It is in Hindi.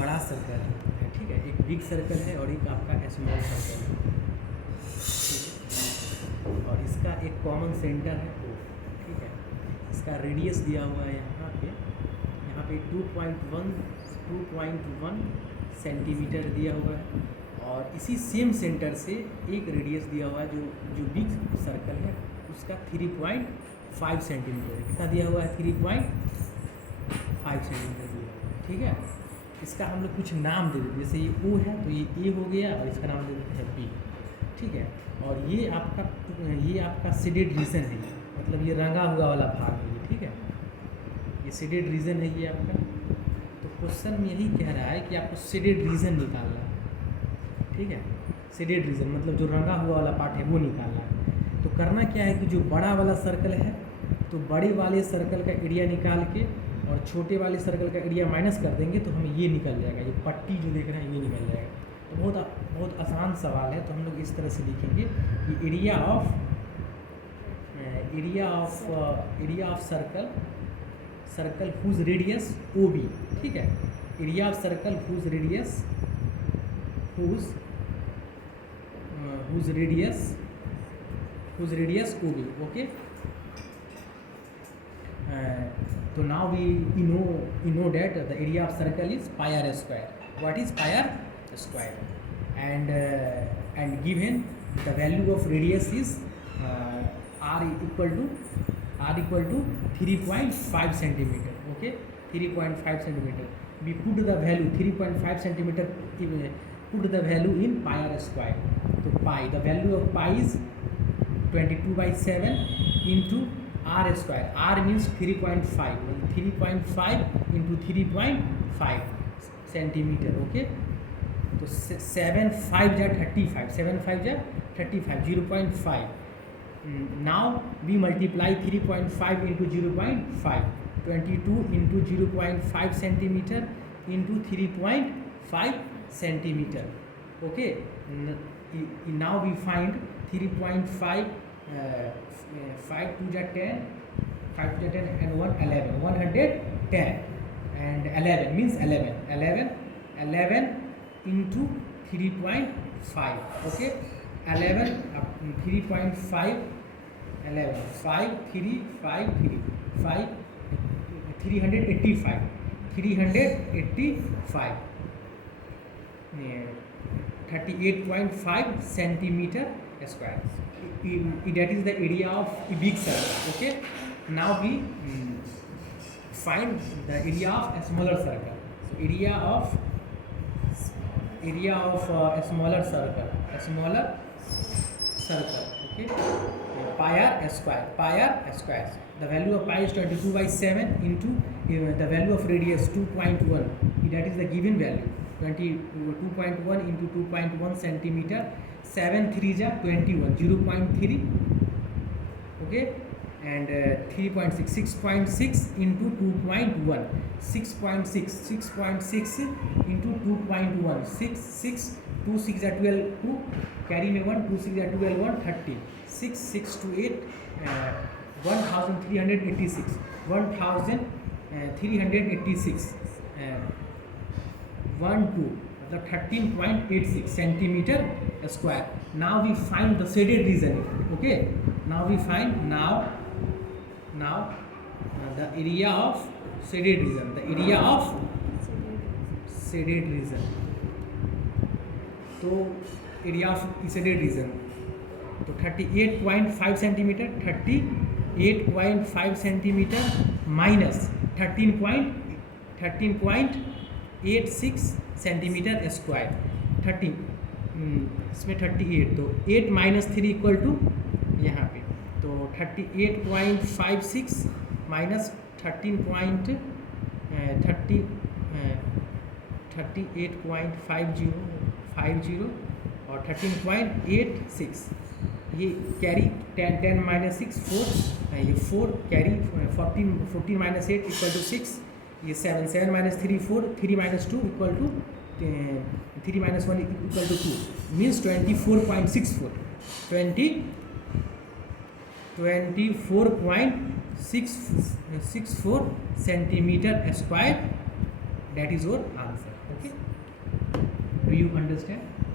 बड़ा सर्कल है, ठीक है, एक बिग सर्कल है और एक आपका स्मॉल सर्कल है, ठीक है, और इसका एक कॉमन सेंटर है O, ठीक है। इसका रेडियस दिया हुआ है यहाँ पे 2.1 सेंटीमीटर दिया हुआ है, और इसी सेम सेंटर से एक रेडियस दिया हुआ है जो बिग सर्कल है उसका 3.5 सेंटीमीटर है। कितना दिया हुआ है? 3.5 सेंटीमीटर दिया हुआ है, ठीक है। इसका हम लोग कुछ नाम दे देते, जैसे ये O है तो ये A हो गया और इसका नाम दे देते हैं B, ठीक है। और ये आपका शेडेड रीजन है, मतलब ये रंगा हुआ वाला भाग है ये, ठीक है, ये शेडेड रीजन है ये आपका। तो क्वेश्चन में यही कह रहा है कि आपको शेडेड रीजन निकालना है, ठीक है। शेडेड रीजन मतलब जो रंगा हुआ वाला पार्ट है वो निकालना है। तो करना क्या है कि जो बड़ा वाला सर्कल है तो बड़े वाले सर्कल का एरिया निकाल के और छोटे वाले सर्कल का एरिया माइनस कर देंगे तो हमें ये निकल जाएगा, ये पट्टी जो देख रहे हैं ये निकल जाएगा। तो बहुत आसान सवाल है। तो हम लोग इस तरह से लिखेंगे कि area of circle whose radius OB, ठीक है, area of circle whose radius OB, okay. तो now we know that the area of circle is pi r square. What is pi r square? And given the value of radius is r equal to 3.5 centimeter. Okay, 3.5 centimeter. We put the value 3.5 centimeter. Put the value in pi r square. So the value of pi is 22/7 into r square. R means 3.5. 3.5 into 3.5 centimeter. Okay. तो 7 5 जा 35, 7 5 जा 35, 0.5. Now we multiply 3.5 into 0.5, 22 into 0.5 centimeter into 3.5 centimeter. Okay. Now we find 3.5, 5 2 ja 10, 5 2 ja 10 and 1 11, 110, and 11 means 11 into 3.5, okay, 11 3.5, 11 5 3 5 3 5 385 38.5 centimeter square. That is the area of a big circle. Okay. Now we find the area of a smaller circle. So area of a smaller circle. Okay. Pi r square. The value of pi is 22/7 into the value of radius 2.1. That is the given value. 2.1 into 2.1 centimeter. 7 3 ja 21, 0.3, okay, and 3.6, 6.6 into 2.1, 6.6 into 2.1, 6 2 6 ja 12, 2 carry me 1, 2 6 ja 12, 1 30, 6 6 to 8, 1386, 1386, 1 2, the 13.86 centimeter square. Now we find the shaded region. Okay. Now we find the area of shaded region. The area of shaded region. तो area of shaded region तो 38.5 centimeter, 38.5 centimeter minus 13.86 centimetre square, 30 इसमें 38, तो 8 माइनस 3 इक्वल टू यहाँ पे तो 38.56 माइनस 38.50 और 13.86, ये कैरी 10 माइनस 6 4, ये 4 कैरी 14 माइनस 8 इक्वल टू 6, ये 7 minus 3 4, 3 minus 2 equal to 3 minus 1 equal to 2, means 24.64 24.64 centimetre square. That is your answer. Okay. you understand?